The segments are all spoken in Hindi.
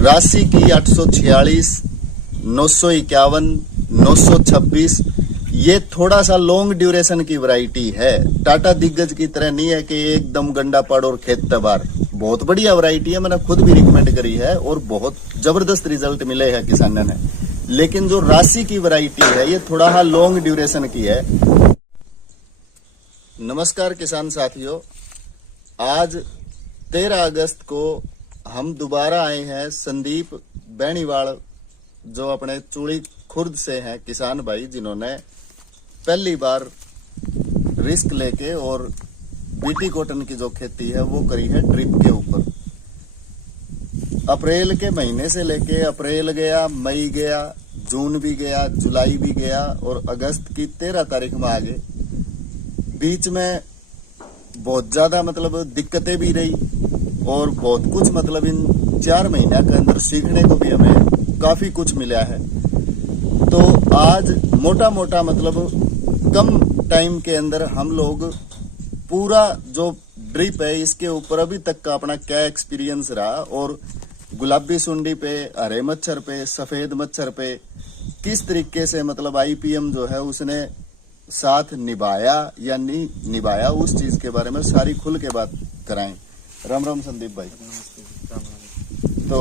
राशि की 846, 951, 926, ये थोड़ा सा लॉन्ग ड्यूरेशन की वैरायटी है। टाटा दिग्गज की तरह नहीं है कि एकदम गंडा पड़ और खेत तबार। बहुत बढ़िया वैरायटी है, मैंने खुद भी रिकमेंड करी है और बहुत जबरदस्त रिजल्ट मिले हैं किसानों ने। लेकिन जो राशि की वैरायटी है ये थोड़ा सा लॉन्ग ड्यूरेशन की है। नमस्कार किसान साथियों, आज 13 अगस्त को हम दोबारा आए हैं संदीप बैनीवाल, जो अपने चूड़ी खुर्द से हैं किसान भाई, जिन्होंने पहली बार रिस्क लेके और बीटी कॉटन की जो खेती है वो करी है ड्रिप के ऊपर। अप्रैल के महीने से लेके अप्रैल गया, मई गया, जून भी गया, जुलाई भी गया और अगस्त की 13 तारीख में आगे। बीच में बहुत ज्यादा दिक्कतें भी रही और बहुत कुछ इन 4 महीने के अंदर सीखने को भी हमें काफी कुछ मिला है। तो आज मोटा मोटा कम टाइम के अंदर हम लोग पूरा जो ड्रिप है इसके ऊपर अभी तक का अपना क्या एक्सपीरियंस रहा और गुलाबी सुंडी पे, हरे मच्छर पे, सफेद मच्छर पे किस तरीके से आईपीएम जो है उसने साथ निभाया या नहीं निभाया, उस चीज के बारे में सारी खुल के बात कराएं। राम राम संदीप भाई। तो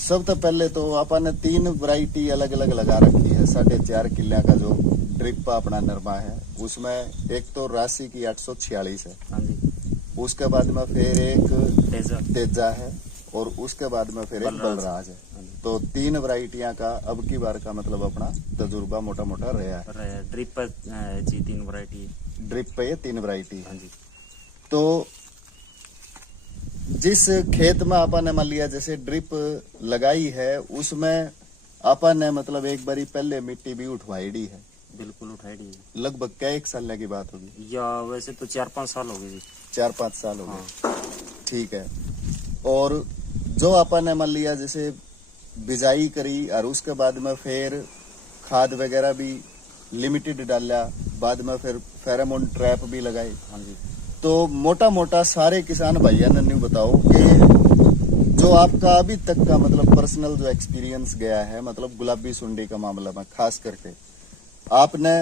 सबसे पहले तो आपने 3 वैरायटी अलग अलग लगा रखी है। 4.5 किले का जो ड्रिप अपना नरमा है उसमें एक तो राशि की 846 है। हाँ जी। उसके बाद में फिर एक तेजा है और उसके बाद में फिर एक बलराज है। तो 3 वैरायटियां का अब की बार का अपना तजुर्बा मोटा मोटा रहा है। ड्रिप पर जी 3 वैरायटी, ड्रिप पे ये 3 वैरायटी। हाँ जी। तो जिस खेत में आपा ने मान लिया जैसे ड्रिप लगाई है उसमें आपा ने एक बारी पहले मिट्टी भी उठवाई दी है। बिल्कुल उठाई दी है। लगभग क्या 1 साल की बात होगी, या वैसे तो 4-5 साल हो गए जी। 4-5 साल हो गए। हाँ। ठीक है। और जो आपा ने मान लिया जैसे बिजाई करी और उसके बाद में फिर खाद वगैरह भी लिमिटेड डाला, बाद में फिर फेरोमोन ट्रैप भी लगाए। हाँ जी। तो मोटा मोटा सारे किसान भाइयों ने बताओ कि जो आपका अभी तक का पर्सनल जो एक्सपीरियंस गया है गुलाबी सुंडी का मामला में खास करके, आपने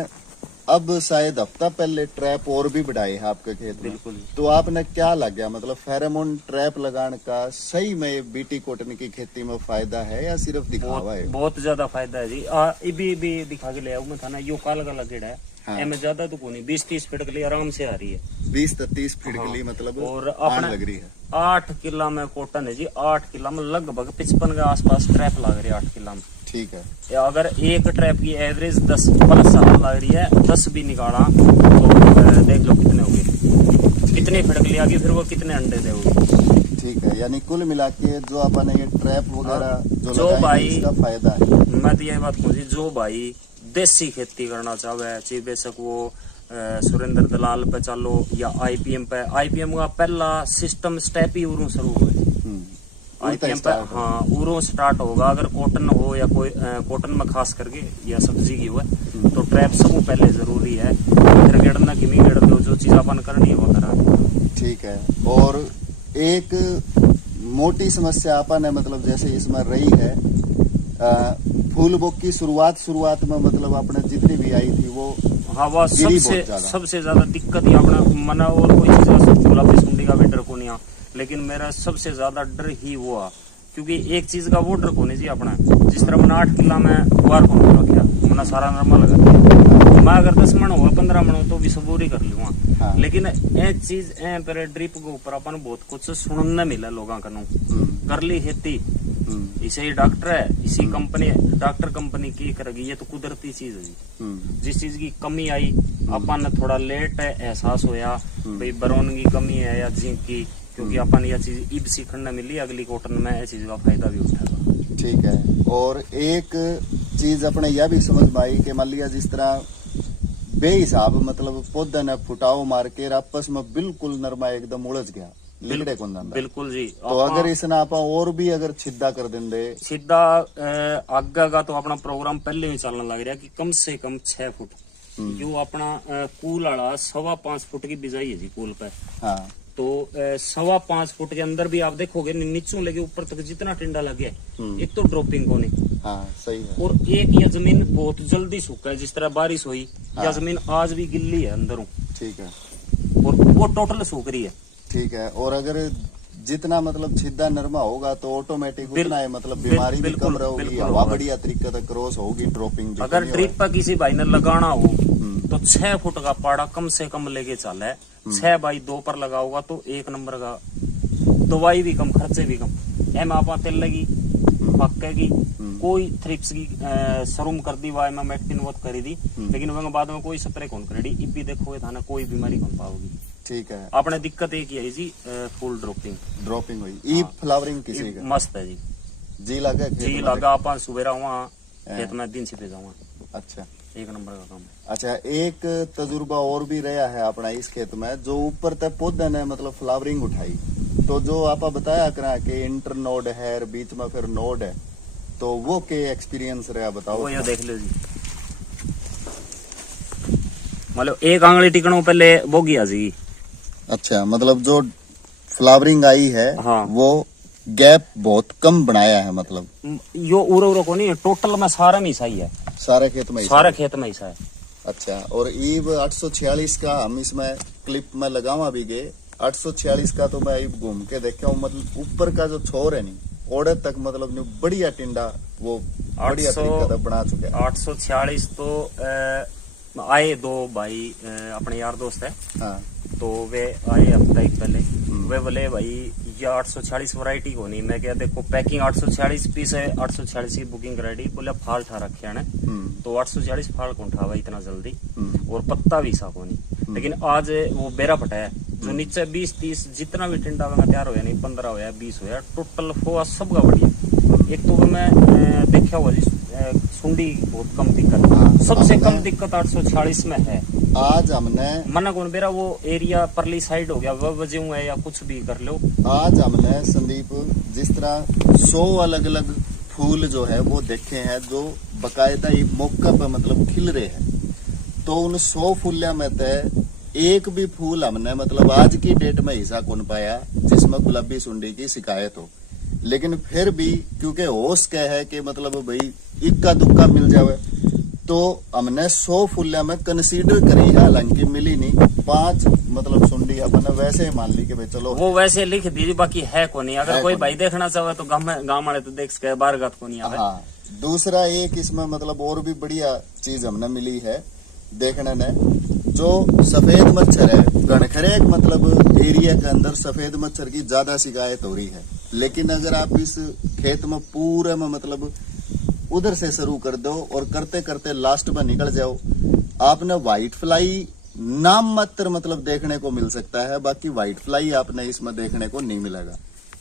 अब शायद हफ्ता पहले ट्रैप और भी बढ़ाए है आपके खेत में। बिल्कुल। तो आपने क्या लग गया फेरोमोन ट्रैप लगाने का सही में बीटी कॉटन की खेती में फायदा है या सिर्फ दिखावा है? बहुत ज्यादा फायदा है जी। भी दिखा के ले आऊ मैं था ना, यो काल का लगेड़ा है। हाँ। में ज्यादा तो कोई नहीं, 20-30 फीट के लिए आराम से आ रही है। 20-30 फीट के लिए और अपना लग रही है। 8 किला में कॉटन है जी। 8 किला में लगभग 55 के आसपास ट्रैप लग रही है 8 किला में। ठीक है। या अगर एक ट्रैप की एवरेज 10+ साल लग रही है, 10 भी निकाला तो देख लो कितने हो गए, कितने फटकली आ गई, फिर वो कितने अंडे देगी। ठीक है, यानी कुल मिला के जो आपने ये ट्रैप वगैरह जो भाई इसका फायदा है। मैं तो यही बात कहूँ जी, जो भाई देसी खेती करना चाहे, चाहे बेशक वो सुरेंद्र दलाल पे चलो या आईपीएम पे। आईपीएम का पहला सिस्टम स्टेप ही उरों शुरू हुआ है। आईपीएम पे हाँ उरों स्टार्ट होगा। अगर कॉटन हो या कोई कॉटन में खास करके या सब्जी की हुआ तो ट्रैप सब पहले जरूरी है। फिर गिरना कि नहीं गिर दो, जो चीज अपन करनी है वो करा। ठीक है। और एक मोटी समस्या आपने जैसे इसमें रही है, फूल बुक की शुरुआत में आपने जितनी भी आई थी वो हाँ सबसे ज्यादा दिक्कत ही अपना मना। और कोई चीज गुलाबी सुंडी का भी डर को नहीं आ, लेकिन मेरा सबसे ज्यादा डर ही हुआ, क्योंकि एक चीज का वो डर को नहीं जी अपना। जिस तरह मैंने 8 किला में गुआर को रखा, मैंने सारा नरमा लगा, मैं अगर 10 मन हो 15 मन हो तो भी सबूरी कर लूंगा। हाँ। लेकिन एक चीज पर ड्रिप के ऊपर अपन बहुत कुछ सुनने मिला लोगों का। कर ली खेती, इसे ही डॉक्टर है, इसी कंपनी डॉक्टर कंपनी की करेगी, ये तो कुदरती चीज है जी। जिस चीज की कमी आई अपन ने थोड़ा लेट एहसास होया भाई बरोन की कमी है या जिंक की, क्योंकि अपन यह चीज इब सीखने मिली, अगली कॉटन में चीज का फायदा भी उठाएगा। ठीक है। और एक चीज अपने यह भी समझ में आई कि मान लिया जिस तरह बेहिसाब पौधे ने फुटाव मार के आपस में बिल्कुल नरमा एकदम उलझ गया, लिगड़े को अंदर। बिल्कुल जी। तो अगर इसने आप और भी अगर सीधा कर देंगे सीधा आगे का तो अपना प्रोग्राम पहले ही चलने लग रहा है कि कम से कम 6 फुट जो अपना कूल वाला 5.25 फुट की बिजाई है जी कूल पे। हाँ। तो 5.25 फुट के अंदर भी आप देखोगे नीचों लगे ऊपर तक जितना टिंडा लगे, एक तो ड्रॉपिंग को नहीं। हाँ सही है। और एक ये जमीन बहुत जल्दी सूखा है, जिस तरह बारिश हुई या जमीन आज भी गिल्ली है अंदरों। ठीक है। और वो टोटल सूख रही है। ठीक है। और अगर जितना मतलब छिद्दा नरमा होगा तो ऑटोमेटिक उतना है, मतलब बीमारी भी कम रहेगी, हवा बढ़िया तरीके से क्रॉस होगी, ड्रॉपिंग। अगर ड्रिप पर किसी भाई ने लगाना हो तो 6 फुट का पाड़ा कम से कम लेके चल है। 6x2 पर लगा होगा तो 1 नंबर का, दवाई भी कम, खर्चे भी कम। एम आप तेल लगी पक्केगी, कोई थ्रिप्स की शरूम कर दी, वाई में मैक्टिन बहुत करी दी, लेकिन वह बाद में कोई स्प्रे कौन करेगी, इब भी देखोगे थाना कोई बीमारी कौन पाओगी। ठीक है। आपने दिक्कत एक ही है जी, फुल ड्रॉपिंग हुई। ई फ्लावरिंग किसी का मस्त है जी लगा आप सुबेरा वहाँ खेत में दिन छिपे जाऊंगा। अच्छा, 1 नंबर का काम। अच्छा, एक तजुर्बा और भी रहा है अपना इस खेत में, जो ऊपर तक पौधे ने मतलब फ्लावरिंग उठाई, तो जो आप बताया करा कि इंटर नोड है, बीच में फिर नोड है, तो वो के एक्सपीरियंस रहा बताओ। वो ये देख लो जी, मतलब 1 आंगली टिकनों पहले वो गया जी। अच्छा, मतलब जो फ्लावरिंग आई है, हाँ, वो गैप बहुत कम बनाया है, मतलब यो उरो को नहीं, टोटल में सारे में सही है, सारे खेत में ही है। अच्छा, और ईब 846 का हम इसमें क्लिप में लगावा भी गए। 846 का तो मैं घूम के देखा हूँ, मतलब ऊपर का जो छोर है नहीं ओड़े तक, मतलब बढ़िया टिंडा वो बढ़िया तरीका बना चुके। 846 तो आए 2 भाई अपने यार दोस्त है, हाँ, तो वे आए हफ्ता एक पहले, वे बोले भाई ये 846 वैरायटी को नहीं। मैं क्या देखो पैकिंग 846 पीस है, 846 की बुकिंग कराई, बोले फाल ठा रखे है, तो 846 फाल कौन ठा इतना जल्दी, और पत्ता भी सा को नहीं। लेकिन आज वो बेरा फटा है, जो नीचे 20-30 जितना भी टिंडा में तैयार होया नहीं, 15 होया 20 होया, टोटल हुआ सबका बढ़िया। एक तो मैं देखा हुआ जी सुंडी बहुत कम दिक्कत, सबसे कम दिक्कत 846 में है। आज हमने मना कौन बेरा वो एरिया परली साइड हो गया, वह वजह है या कुछ भी कर लो। आज हमने संदीप जिस तरह 100 अलग अलग फूल जो है वो देखे हैं, जो बकायदा मौका पर मतलब खिल रहे हैं, तो उन 100 फूलिया में से एक भी फूल हमने मतलब आज की डेट में हिस्सा कौन पाया जिसमें गुलाबी सुंडी की शिकायत हो। लेकिन फिर भी क्योंकि होश क्या है कि मतलब भाई इक्का दुक्का मिल जावे, तो हमने 100 फुल्ला में कंसीडर करी, हालांकि मिली नहीं। 5 मतलब सुंडी अपने वैसे ही मान ली कि भाई चलो वो वैसे लिख दीजिए, बाकी है को नहीं। अगर कोई भाई देखना चाहे तो गाँव वाले तो देख सके, बार गात को नहीं आवे। हाँ, दूसरा एक इसमें मतलब और भी बढ़िया चीज हमने मिली है देखने ने, जो सफेद मच्छर है, गणखरेक मतलब एरिया के अंदर सफेद मच्छर की ज्यादा शिकायत हो रही है। लेकिन अगर आप इस खेत में पूरे में मतलब उधर से शुरू कर दो और करते करते लास्ट में निकल जाओ, आपने व्हाइट फ्लाई नाम मात्र मतलब देखने को मिल सकता है, बाकी व्हाइट फ्लाई आपने इसमें देखने को नहीं मिलेगा।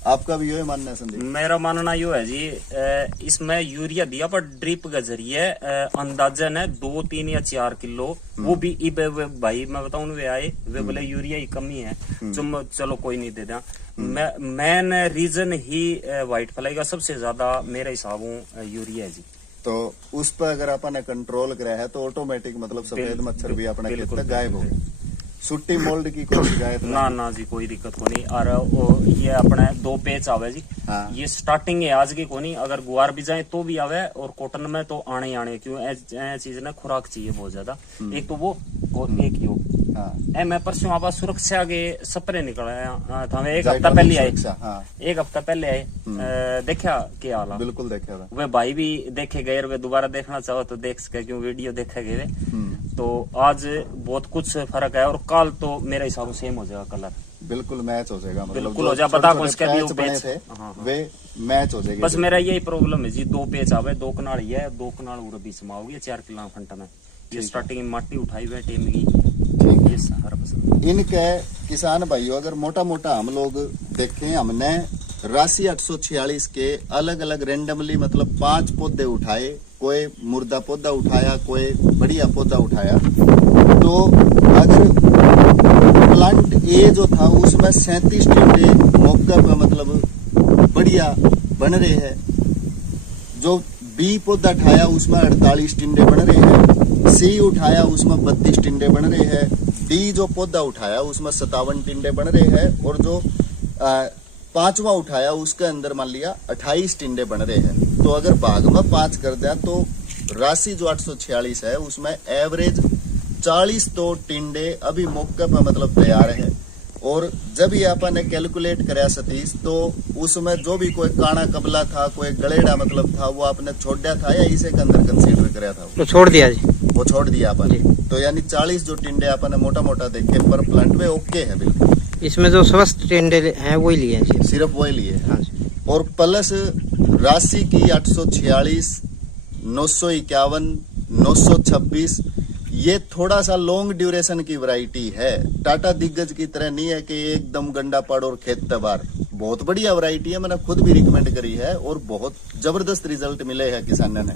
आपका भी यही मानना है संदीप? मेरा मानना यो है जी, इसमें यूरिया दिया पर ड्रिप के जरिए अंदाजन है 2, 3 या 4 किलो, वो भी भाई मैं बताऊं वे आए, वे बोले यूरिया की कमी है, चलो कोई नहीं दे दिया। मेन रीजन ही व्हाइट फ्लाई का सबसे ज्यादा मेरे हिसाबों यूरिया है जी। तो उस पर अगर आपने कंट्रोल करा है तो ऑटोमेटिक मतलब सफेद मच्छर भी अपने खेत तक गायब हो गए। सुट्टी मोल्ड की कोई शिकायत ना जी, कोई दिक्कत को नहीं। और ये अपने 2 पेच आवे जी, हाँ। ये स्टार्टिंग है आज की को नहीं, अगर गुआर भी जाए तो भी आवे, और कॉटन में तो आने आने, क्यों चीज ना खुराक चाहिए बहुत ज्यादा। एक तो वो और एक यो, हाँ। मैं परसों आप सुरक्षा के स्प्रे निकल आया था, एक हफ्ता पहले आए, हाँ। एक हफ्ता पहले आए, देखा क्या हाल? बिल्कुल देखा था। वे भाई भी देखे गए, वे दोबारा देखना चाहो तो देख सके, क्यों वीडियो देखे गए। तो आज बहुत कुछ फर्क है, और कल तो मेरे हिसाब से सेम हो जाएगा कलर, बिल्कुल मैच हो जाएगा, बिल्कुल हो जाए। बता को इसके भी पेच थे, वे मैच हो जाएगी। बस मेरा यही प्रॉब्लम है जी, 2 पेच आवे, 2 कनाल ही है, 2 कनाल उड़ बीच में होगी 4 किलो फंटा में। ये स्टार्टिंग में माटी उठाई हुई टीम की, इनके किसान भाइयों अगर मोटा मोटा हम लोग देखें, हमने राशि 846 के अलग अलग रेंडमली मतलब 5 पौधे उठाए, कोई मुर्दा पौधा उठाया, कोई बढ़िया पौधा उठाया। तो अगर प्लांट ए जो था उसमें 37 टिंडे मौके पर मतलब बढ़िया बन रहे हैं, जो बी पौधा उठाया उसमें 48 टिंडे बन रहे हैं, सी उठाया उसमें 32 टिंडे बन रहे हैं, डी जो पौधा उठाया उसमें 57 टिंडे बन रहे हैं, और जो 5वां उठाया उसके अंदर मान लिया 28 टिंडे बन रहे हैं। तो अगर भाग में 5 कर दिया तो राशि जो 846 है उसमें एवरेज 40 तो टिंडे अभी मौके पर मतलब तैयार है। और जब ये अपन ने कैलकुलेट कराया सतीश, तो उसमें जो भी कोई काना कबला था, कोई गलेड़ा मतलब था, वो आपने छोड़ दिया था या इसे के अंदर कंसीडर कराया था? वो छोड़ दिया जी, वो छोड़ दिया अपन। तो यानी 40 जो टिंडे अपन ने मोटा मोटा देखे पर प्लांट में ओके है बिल्कुल। इसमें जो स्वस्थ टिंडे हैं वही लिए हैं जी, सिर्फ वही लिए हैं। हाँ जी। और प्लस राशि की 846, 951, 926, ये थोड़ा सा लॉन्ग ड्यूरेशन की वैरायटी है। टाटा दिग्गज की तरह नहीं है कि एकदम गंडा पड़ और खेत तबार। बहुत बढ़िया वैरायटी है, मैंने खुद भी रिकमेंड करी है और बहुत जबरदस्त रिजल्ट मिले हैं किसानों ने।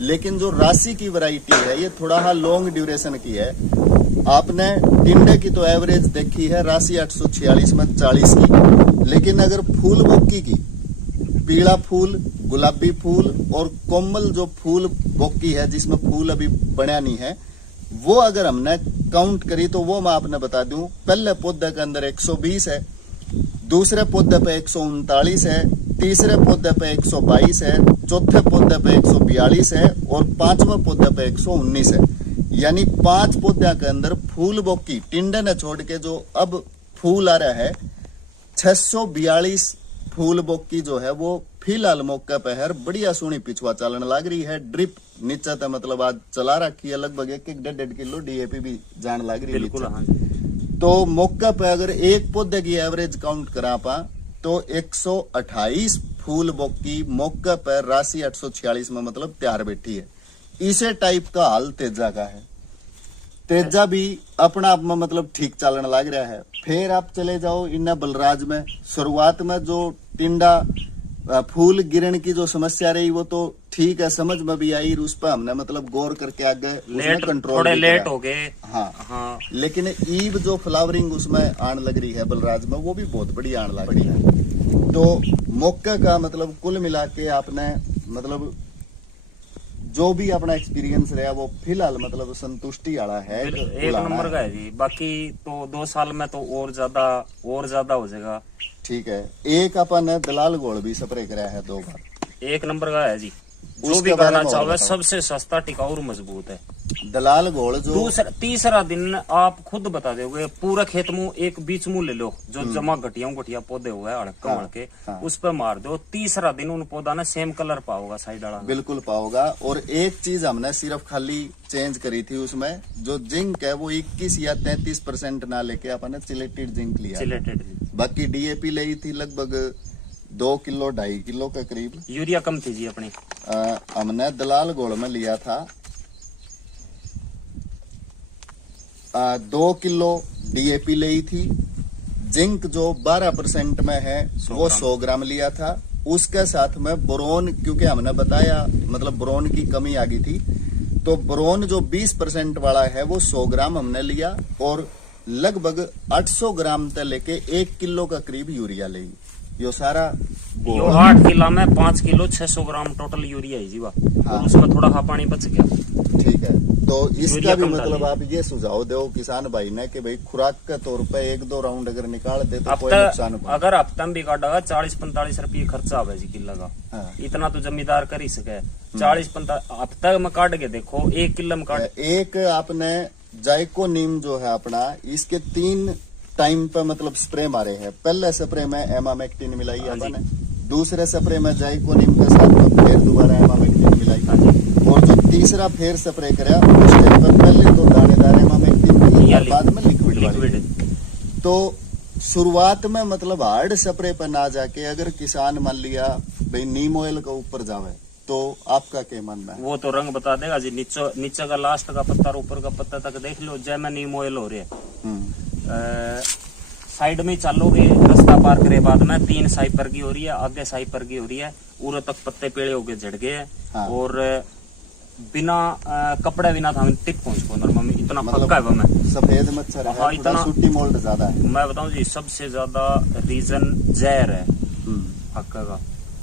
लेकिन जो राशि की वैरायटी है ये थोड़ा सा लॉन्ग ड्यूरेशन की है। आपने टिंडे की तो एवरेज देखी है, राशि 846 में 40 की, लेकिन अगर फूल बोकी की, पीला फूल, गुलाबी फूल और कोमल जो फूल बोकी है जिसमें फूल अभी बना नहीं है, वो अगर हमने काउंट करी तो वो मैं आपने बता दूं, पहले पौधे के अंदर 120 है, दूसरे पौधे पे 139 है, तीसरे पौधे पे 122 है, चौथे पौधे पे 142 है और 5वें पौधे पे 119 है। यानी 5 पौधे के अंदर फूल बोकी टिंडे ने छोड़ के जो अब फूल आ रहा है, 642 फूल बोकी जो है वो फिलहाल मौके पे है। बढ़िया सोनी पिछवा चालन लग रही है। ड्रिप नीचे तक मतलब आज चला रखी है, लगभग 1.5 किलो डीएपी भी जान लग रही है बिल्कुल हाँ। तो मौके पे अगर एक पौधे की एवरेज काउंट करा पा तो 128 फूल बोकी मौके पर राशि 846 में मतलब तैयार बैठी है। इसे टाइप का हाल तेजा का है। तेजा भी अपना आप में मतलब ठीक चलन लग रहा है। फिर आप चले जाओ इन बलराज में, शुरुआत में जो टिंडा फूल गिरने की जो समस्या रही वो तो ठीक है, समझ में भी आई, उस पर हमने मतलब गौर करके आगे कंट्रोल थोड़े लेट हो गए। हाँ। लेकिन ईब जो फ्लावरिंग उसमें आने लग रही है बलराज में, वो भी बहुत बढ़िया आने लग रही है। तो मौके का मतलब कुल मिला के आपने मतलब जो भी अपना एक्सपीरियंस रहा वो फिलहाल मतलब संतुष्टि वाला है, एक नंबर का है जी। बाकी तो 2 साल में तो और ज्यादा हो जाएगा। ठीक है। एक अपन ने दलाल गोल भी स्प्रे कराया है 2 बार। एक नंबर का है जी, जो भी करना चाहो सबसे सस्ता, टिकाऊ और मजबूत है दलाल घोल। जो तीसरा दिन आप खुद बता दोगे, पूरा खेत मुंह एक बीच मुंह ले लो, जो जमा घटिया पौधे हुए हड़के मड़के, उस पर मार दो, तीसरा दिन उन पौधा ने सेम कलर पाओगा साइड वाला। बिल्कुल पाओगा। और एक चीज हमने सिर्फ खाली चेंज करी थी उसमें, जो जिंक है वो 21 या 33% ना लेके अपन चिलेटेड जिंक लिया। बाकी डीएपी ली थी लगभग 2 किलो 2.5 किलो के करीब। यूरिया कम थी जी अपनी। हमने दलाल गोल में लिया था 2 किलो डीएपी ली थी। जिंक जो 12% में है वो 100 ग्राम लिया था। उसके साथ में बोरोन, क्योंकि हमने बताया मतलब बोरोन की कमी आ गई थी, तो बोरोन जो 20% वाला है वो 100 ग्राम हमने लिया और लगभग 800 ग्राम तक लेके 1 किलो का करीब यूरिया ली। यो सारा यो 8 किलो में 5 किलो 600 ग्राम टोटल यूरिया है जीवा। हाँ। उसमें थोड़ा सा पानी बच गया। ठीक है। तो इसका भी मतलब आप ये सुझाव दो किसान भाई ने कि भाई खुराक के तौर पे 1-2 राउंड अगर निकाल दे तो कोई नुकसान नहीं। अगर हफ्ता में भी काटेगा 40-45 रुपये खर्चा आवे जी किलो का। हाँ। इतना तो जमींदार कर ही सके। 40-45 हफ्ता में काट के देखो, 1 किलो में काट। एक आपने जायको नीम जो है अपना, इसके 3 टाइम पे मतलब स्प्रे मारे हैं। पहले स्प्रे में एमामेक्टिन मिलाई आपने, दूसरे स्प्रे में जाइकोनिम के साथ में फिर दोबारा एमामेक्टिन मिलाई, और जो तीसरा फिर स्प्रे कराया उस टाइम पर पहले तो दानेदार एमामेक्टिन और बाद में लिक्विड। तो शुरुआत में मतलब हार्ड स्प्रे पर ना जाके अगर किसान मान लिया भाई नीम ऑयल के ऊपर जावे तो आपका क्या मानना है? वो तो रंग बता देगा जी। नीचे का लास्ट का पत्ता और ऊपर का पत्ता तक देख लो, जय में नीम ऑयल हो रही है। साइड में चलोगे रास्ता पार करे बाद में 3 साइपर की हो रही है, आगे साइपर की हो रही है, उरे तक पत्ते पेड़े होके झड़ गए हैं। हाँ। और बिना कपड़े बिना था टिक पहुंच को मम्मी इतना मतलब पक्का है। सफेद मच्छर है। हाँ, इतना सूटी मोल्ड ज्यादा है। मैं बताऊं जी, सबसे ज्यादा रीजन जहर है पक्का का।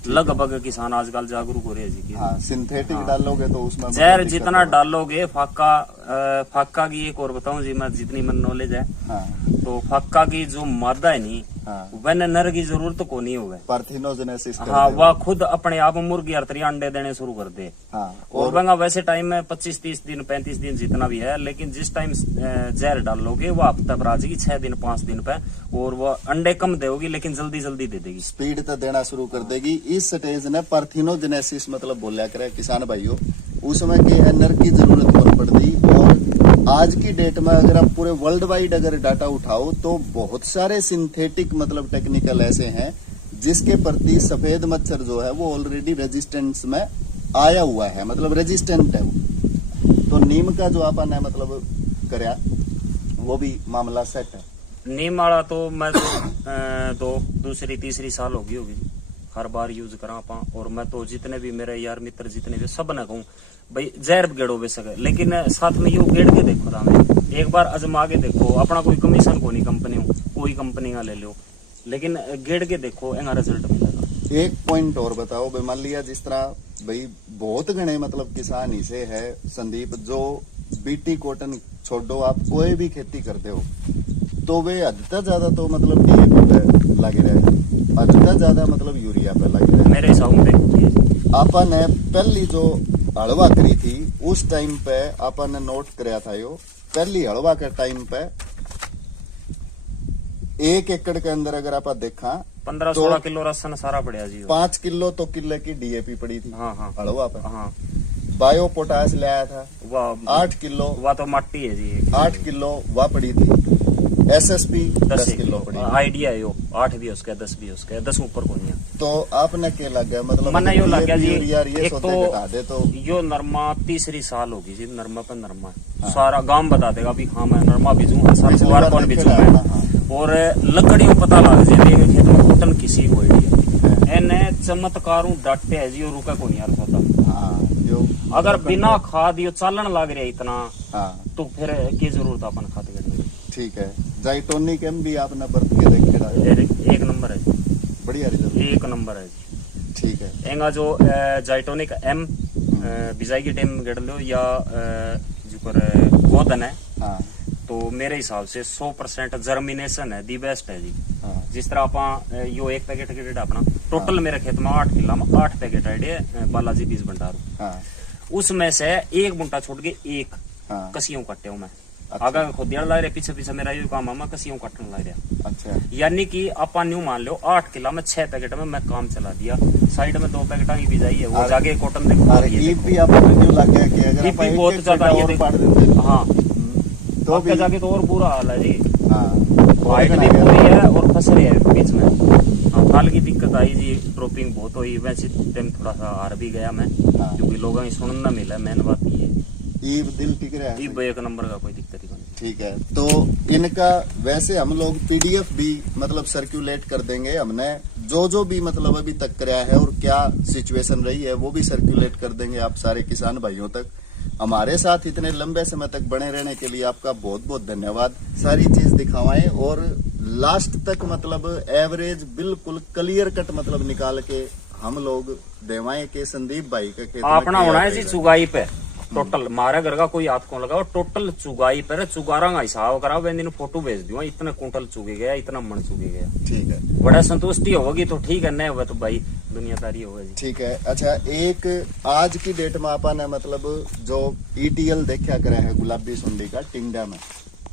लगभग किसान आजकल जागरूक हो रहे हैं जी। हाँ, सिंथेटिक डालोगे तो उसमें जहर जितना डालोगे फाका फाक्का की एक और बताऊं जी, मैं जितनी मन नॉलेज है, हाँ तो फाक्का की जो मादा है नहीं, हाँ वह नर की जरूरत को नहीं होगा। पार्थिनोजेनेसिस कर हाँ, दे। वह खुद अपने आप मुर्गी अरतरी अंडे देने शुरू कर दे। हाँ और वंगा वैसे टाइम में 25-30 दिन 35 दिन जितना भी है, लेकिन जिस टाइम जहर डालोगे वो हफ्ता पर आ जाएगी, 6 दिन 5 दिन पे, और वो अंडे कम देगी लेकिन जल्दी जल्दी दे देगी। स्पीड तो देना शुरू कर देगी। इस स्टेज ने पार्थिनोजेनेसिस मतलब बोलिया करे किसान भाइयों, उसमें के है नर की जरूरत कौन पड़ती। और आज की डेट में अगर आप पूरे वर्ल्ड वाइड अगर डाटा उठाओ तो बहुत सारे सिंथेटिक मतलब टेक्निकल ऐसे हैं जिसके प्रति सफेद मच्छर जो है वो ऑलरेडी रेजिस्टेंस में आया हुआ है, मतलब रेजिस्टेंट है वो। तो नीम का जो अपन ने मतलब करया वो भी मामला सेट है। नीम वाला तो मैं तो दूसरी तीसरी साल होगी हर बार यूज करा आपा। और मैं तो जितने भी मेरे यार मित्र जितने भी सब ने कहूँ भाई जहर गेड़ो बे सके, लेकिन साथ में यू गेड़ के देखो था मैं एक बार आजमा के देखो। अपना कोई कमीशन को नहीं कंपनी हो, कोई कंपनी का ले लो, लेकिन गेड़ के देखो एंगा रिजल्ट मिलेगा। एक पॉइंट और बताओ भाई, मान लिया जिस तरह भाई बहुत घने मतलब किसान इसे है संदीप, जो बीटी कॉटन छोड़ो आप कोई भी खेती करते हो तो वे अधिकतर ज्यादा तो मतलब डीएपी पे लगे रहे, अधिकतर ज्यादा मतलब यूरिया पे लगे रहे। मेरे हिसाब में आपन ने पहली जो हलवा करी थी उस टाइम पे आपन ने नोट कराया था, यो पहली हलवा के टाइम पे 1 एकड़ के अंदर अगर आप देखा 15-16 किलो राशन सारा पड़ा जी। 5 किलो तो किले की डीएपी पड़ी थी हाँ हलवा पे। हाँ, बायो पोटास लाया था वाह 8 किलो, वाह तो मट्टी है जी। 8 किलो वह पड़ी थी। एसएसपी 10 किलो पड़ी। आइडिया है यो, 8 भी उसका 10 भी उसका 10 ऊपर को नहीं है। तो आपने क्या लग गया मतलब मना यो लग गया जी, यार ये एक सोते घटा दे तो यो नरमा तीसरी साल होगी जी, नरमा पे नरमा है। सारा गांव बता देगा भी हाँ मैं नरमा बीजू हर साल पिछली कुवार बार कौन देखे बीजू ना, मैं। हाँ। और लकड़ियों पता लग जाए कि खेत में कॉटन किसी को एने चमत्कारों डाटे है जी, और रुका को नहीं यार होता। हाँ, जो अगर बिना खाद यो चालन लग रहा इतना, हाँ तो फिर की जरूरत अपन खाद करने की। ठीक है। जाइटोनिक एम भी आपने बरत के देखे रहा, एक नंबर है जी, बढ़िया रिजल्ट, एक नंबर है जी। ठीक है। एंगा जो जाइटोनिक एम बिजाई की टेम गड़ लो या जो पर गोदन है, हाँ तो मेरे हिसाब से 100% जर्मिनेशन है, दी बेस्ट है जी। हाँ जिस तरह आप यो एक पैकेट के अपना टोटल मेरे खेत में 8 किला में 8 पैकेट है बालाजी बीज भंडारू, हाँ उसमें से एक बुंटा छोड़ के एक हाँ कसियों कट्टे हूं मैं। अच्छा। आगा खुद ला रहे पीछे मेरा यो काम है, मैं कसियों कटने ला रहा। अच्छा यानी कि आप न्यू मान लो 8 किला में 6 पैकेट में मैं काम चला दिया, साइड में 2 पैकेट की बिजाई है, वो जाके कॉटन देखो। और ईप भी आपको क्यों लग गया कि अगर ईप भी आप बहुत एक-एक ज्यादा पेटा ये और देखो। पाड़ देते हाँ, तो तो भी जाके तो और बुरा हाल है जी। हाँ हाइट भी पूरी है और फंस रही है बीच में। हाँ, फाल की दिक्कत आई जी, ड्रॉपिंग बहुत हुई, वैसे टाइम थोड़ा सा हार भी गया मैं, हाँ। क्योंकि लोगों की सुनना मिला, मेन बात ये ईप दिल टिक रहा है। ये एक नंबर का कोई दिक्कत ही नहीं। ठीक है। तो इनका वैसे हम लोग पीडीएफ भी मतलब सर्कुलेट कर देंगे, हमने जो भी मतलब अभी तक कराया है और क्या सिचुएशन रही है वो भी सर्कुलेट कर देंगे आप सारे किसान भाइयों तक। हमारे साथ इतने लंबे समय तक बने रहने के लिए आपका बहुत बहुत धन्यवाद। सारी चीज दिखावाएं और लास्ट तक मतलब एवरेज बिल्कुल क्लियर कट मतलब निकाल के हम लोग देवाएं के संदीप भाई के खेत में अपना क्या होना है जी रहेगा। चुगाई पे टोटल, मारे घर का कोई हाथ को लगाओ, टोटल चुगाई पर चुगारा का हिसाब कराओ, वे दिन फोटो भेज दियो इतना कुंटल चुगे गया, इतना मन चुगे गया। ठीक है, बड़ा संतुष्टि होगी तो ठीक है, नहीं हुआ तो भाई दुनियादारी होगा जी। ठीक है। अच्छा, एक आज की डेट में आपा ने मतलब जो ईटीएल देखा करे है गुलाबी सुंडी का टिंडा में,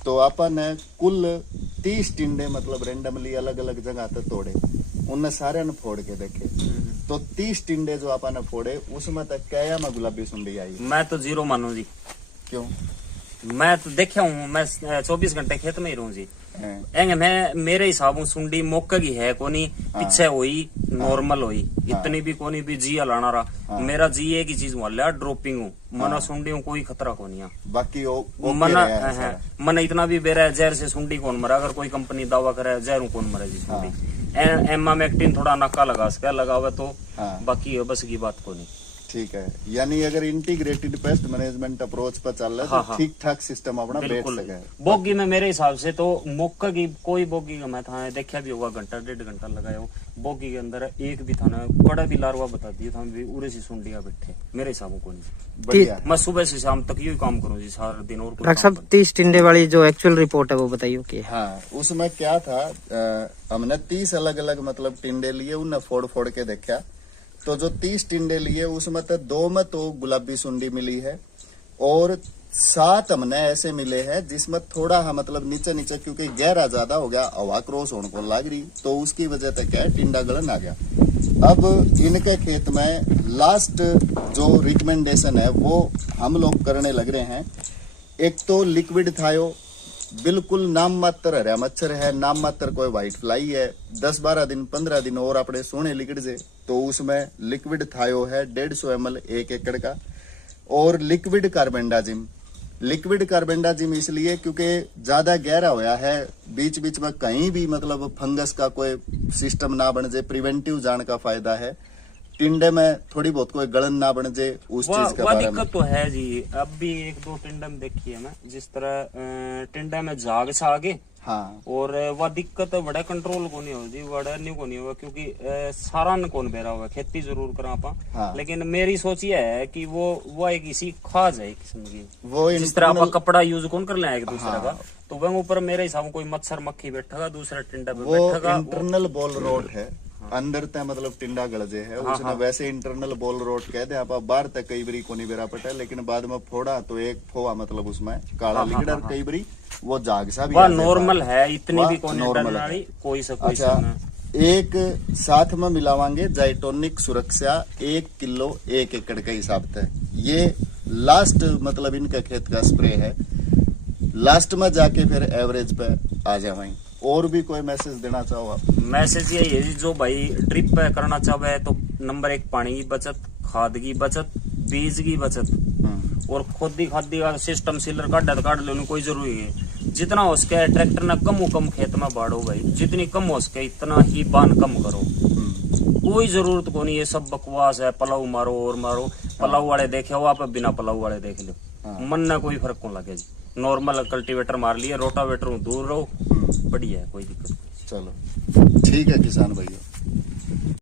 तो आपा ने कुल 30 टिंडे मतलब रेंडमली अलग अलग जगह तक तोड़े, उनने सारे ने फोड़ के देखे, तो 30 टिंडे जो आपा ने फोड़े उसमें तक क्या में गुलाबी सुंडी आई? मैं तो 0 मानू जी। क्यों? मैं तो देखा हूँ, मैं 24 घंटे खेत में ही रहूं जी। एंगे मैं मेरे हिसाब से सुंडी मौके की है कोनी, पीछे हुई नॉर्मल हुई, इतनी भी कोनी भी जी हलाना रहा। मेरा जी एक ही चीज मान लिया ड्रॉपिंग हूँ, मना सुंडी हूँ कोई खतरा को नहीं। बाकी मना इतना भी बेरा है, जहर से सुंडी कौन मरा, अगर कोई कंपनी दावा करे जहर कौन मरे जी सुंडी। एमामेक्टिन थोड़ा नक्का लगा सके लगावे तो बाकी बस की बात को नहीं। ठीक है, यानी अगर इंटीग्रेटेड पेस्ट मैनेजमेंट अप्रोच पर चल रहा है हाँ, तो हाँ। ठीक ठाक सिस्टम अपना बैठ बिल्कुल सके। बोगी में मेरे हिसाब से तो मौका की कोई बोगी का मैं था देखा भी होगा, घंटा 1.5 घंटा लगाया हो बोगी के अंदर, एक भी था ना कड़ा भी लारवा बता दिया था भी उड़े से सुंडिया बैठे मेरे हिसाब को नहीं। बढ़िया है। मैं सुबह से शाम तक यही काम करूँ जी, सारा दिन और कोई डॉक्टर काम साहब 30 टिंडे वाली जो एक्चुअल रिपोर्ट है वो बताइए कि हाँ, उसमें क्या था, हमने 30 अलग अलग मतलब टिंडे लिए, उन्हें फोड़ फोड़ के देखा तो जो 30 टिंडे लिए उसमें तो 2 में तो गुलाबी सुंडी मिली है और 7 हमने ऐसे मिले हैं जिसमें थोड़ा हाँ मतलब नीचे नीचे, क्योंकि गहरा ज्यादा हो गया, हवा क्रॉस होने को लग रही तो उसकी वजह से क्या है टिंडा गलन आ गया। अब इनके खेत में लास्ट जो रिकमेंडेशन है वो हम लोग करने लग रहे हैं। एक तो लिक्विड थायो, बिल्कुल नाम मात्र हरा मच्छर है, नाम मात्र कोई व्हाइट फ्लाई है, 10-12 दिन 15 दिन और अपने सोने लिक्विड से, तो उसमें लिक्विड थायो है 150 ml 1 एकड़ का, और लिक्विड कार्बेंडाजिम। लिक्विड कार्बेंडाजिम इसलिए क्योंकि ज्यादा गहरा होया है, बीच बीच में कहीं भी मतलब फंगस का कोई सिस्टम ना बन जाए, प्रिवेंटिव जान का फायदा है। टिंडे में थोड़ी बहुत कोई गलन ना बन जाए उस चीज के वह बारे में। दिक्कत तो है जी। अब भी 1-2 टिंडे में देखी है मैं, जिस तरह टिंडे में झाग सा आगे, हाँ और वह दिक्कत बड़ा कंट्रोल को नहीं हो जी, बड़ा नहीं को नहीं होगा क्योंकि सारा न कौन बेरा हुआ, खेती जरूर करा पा। हाँ। लेकिन मेरी सोच ये है कि वो एक इसी खाज है एक किस्म की, वो जिस तरह आप internal- कपड़ा यूज कौन कर ले एक दूसरे हाँ। का, तो वह ऊपर मेरे हिसाब में कोई मच्छर मक्खी बैठेगा, दूसरा टिंडा पे वो बैठेगा। इंटरनल बॉल रोड है, अंदर तक मतलब टिंडा गलजे है, उसने वैसे इंटरनल बॉल रोड कह दे, आप बाहर तक कई बारी कोनी बेरा पटा, लेकिन बाद में फोड़ा तो एक फोआ मतलब उसमें काला लिक्विड, और कई बारी वो जाग सा भी वह आ जाए नॉर्मल बाहर। है, इतनी वह भी कौन normal डरने है। वाली कोई सा कोई अच्छा, सा एक साथ में मिलावांगे जाइटोनिक सुरक्षा 1 किलो 1 एकड़ के हिसाब से, ये लास्ट मतलब इनका खेत का स्प्रे है, लास्ट में जाके फिर एवरेज पे आ जाएंगे। और भी कोई मैसेज देना चाहो आप? मैसेज यही है जी, जो भाई ड्रिप पे करना चाहे तो नंबर 1 पानी की बचत, खाद की बचत, बीज की बचत, और खुदी खादी का सिस्टम सीलर काट लेने कोई जरूरी है। जितना हो सके ट्रैक्टर ना कम खेत में बाढ़ो भाई, जितनी कम हो सके इतना ही बान कम करो। कोई जरूरत को नहीं ये सब बकवास है, पलाऊ मारो और मारो, पलाऊ वाले देखे हो आप, बिना पलाऊ वाले देख लो, मन ना कोई फर्क कौन लगे जी। नॉर्मल कल्टीवेटर मार लिए, रोटावेटर दूर रहो, बढ़िया है, कोई दिक्कत नहीं। चलो ठीक है किसान भाइयों।